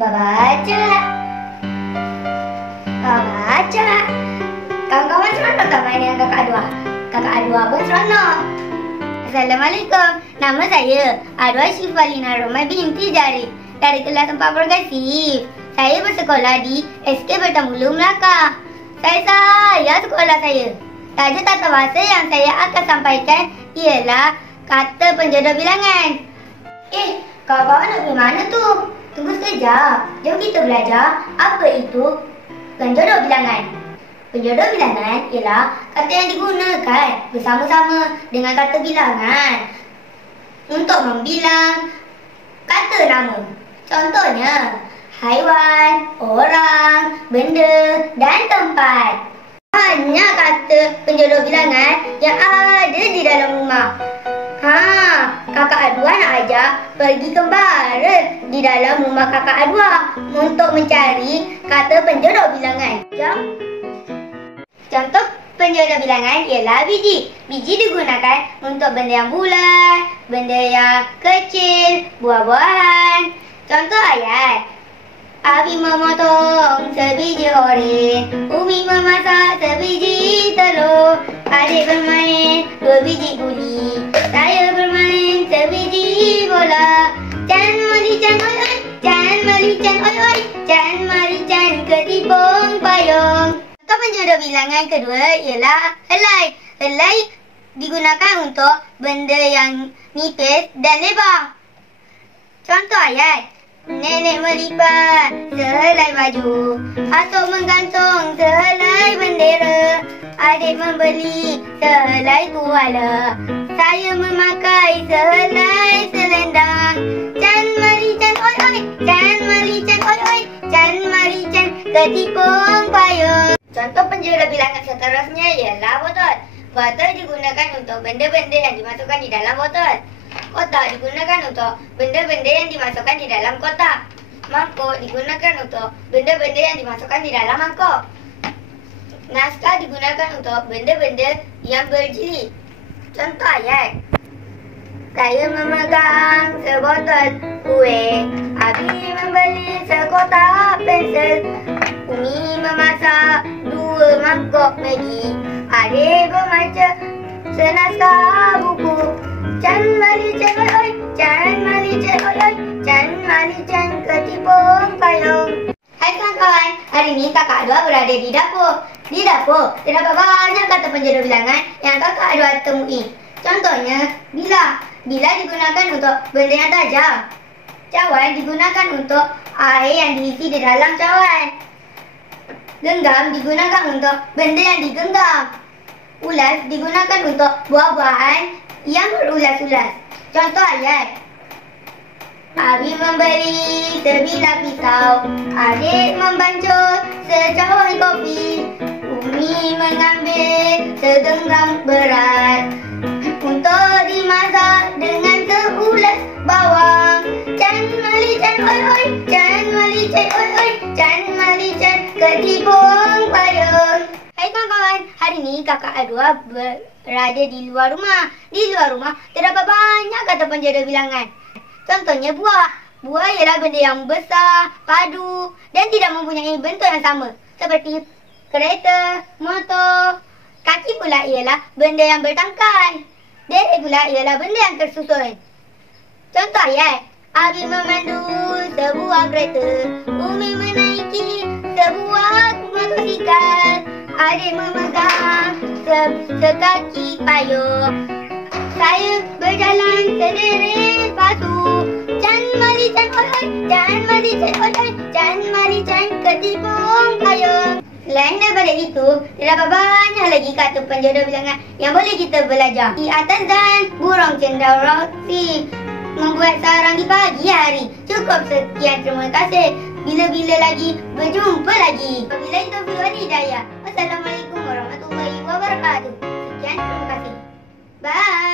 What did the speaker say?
Baca. Baca. Kawan-kawan seronok tak main dengan kakak Adwa? Kakak Adwa pun seronok. Assalamualaikum. Nama saya Adwa Syifalina Romai binti Jari dari kelas 4 progresif. Saya bersekolah di SK Bertamulu Melaka. Saya sayang sekolah saya. Tajuk tata bahasa yang saya akan sampaikan ialah kata penjodoh bilangan. Kawan-kawan nak pergi mana tu? Tunggu sekejap. Jom kita belajar apa itu penjodoh bilangan. Penjodoh bilangan ialah kata yang digunakan bersama-sama dengan kata bilangan untuk membilang kata nama. Contohnya, haiwan, orang, benda dan tempat. Hanya kata penjodoh bilangan yang ada di dalam rumah. Kakak Adwa nak ajak pergi kembara di dalam rumah kakak Adwa untuk mencari kata penjodoh bilangan. Jom. Contoh penjodoh bilangan ialah biji. Biji digunakan untuk benda yang bulat, benda yang kecil, buah-buahan. Contoh ayat. Abi memotong sebiji oren, Umi memasak sebiji telur, adik bermain 2 biji guli, saya bermain sebiji bola. Can mari can oi oi, can mari can oi oi, can mari can ketipung payung. Contoh penjodoh bilangan kedua ialah helai. Helai digunakan untuk benda yang nipis dan lebar. Contoh ayat. Nenek melipat sehelai baju, atuk menggantung sehelai bendera, adik membeli sehelai kuala, saya memakai sehelai selendang. Can mari can oi oi, can mari can oi oi, can mari can ketipung payung. Contoh penjodoh bilangan seterusnya ialah botol. Botol digunakan untuk benda-benda yang dimasukkan di dalam botol. Kotak digunakan untuk benda-benda yang dimasukkan di dalam kotak. Mangkuk digunakan untuk benda-benda yang dimasukkan di dalam mangkuk. Naskah digunakan untuk benda-benda yang berjilid. Contoh ayat. Saya memegang sebotol kuih, Abi membeli sekotak pensel, Umi memasak 2 mangkuk Maggi, adik membaca senaskah buku. Can mari can oi oi, can mari can oi oi, can mari can ketipung payung. Hai kawan-kawan, hari ini kakak Adwa berada di dapur. Di dapur terdapat banyak kata penjodoh bilangan yang kakak Adwa temui. Contohnya, bila. Bila digunakan untuk benda yang tajam. Cawan digunakan untuk air yang diisi di dalam cawan. Genggam digunakan untuk benda yang digenggam. Ulas digunakan untuk buah-buahan yang berulas-ulas. Contoh ayat. Abi memberi sebilah pisau, adik membancuh secawan kopi, Umi mengambil segenggam beras untuk dimasak dengan seulas bawang. Can mali can oi oi, can mali can oi oi, can mali can ketipung payung. Hai kawan-kawan, hari ini kakak Adwa berada di luar rumah. Di luar rumah terdapat banyak kata penjodoh bilangan. Contohnya buah. Buah ialah benda yang besar, padu dan tidak mempunyai bentuk yang sama. Seperti kereta, motor. Kaki pula ialah benda yang bertangkai. Deret pula ialah benda yang tersusun. Contoh ayat. Abi memandu sebuah kereta, Umi menaiki sebuah motosikal, adik memegang sekaki payung, saya berjalan sederet pasu. Can mari can oi oi, can mari can oi oi, can mari can ketipung payung. Selain daripada itu, terdapat banyak lagi kata penjodoh bilangan yang boleh kita belajar. Di atas dan burung cendrawasih membuat sarang di pagi hari. Cukup sekian, terima kasih. Bila-bila lagi, berjumpa lagi. Wabillahi taufiq wal hidayah. Wassalamualaikum warahmatullahi wabarakatuh. Sekian, terima kasih. Bye.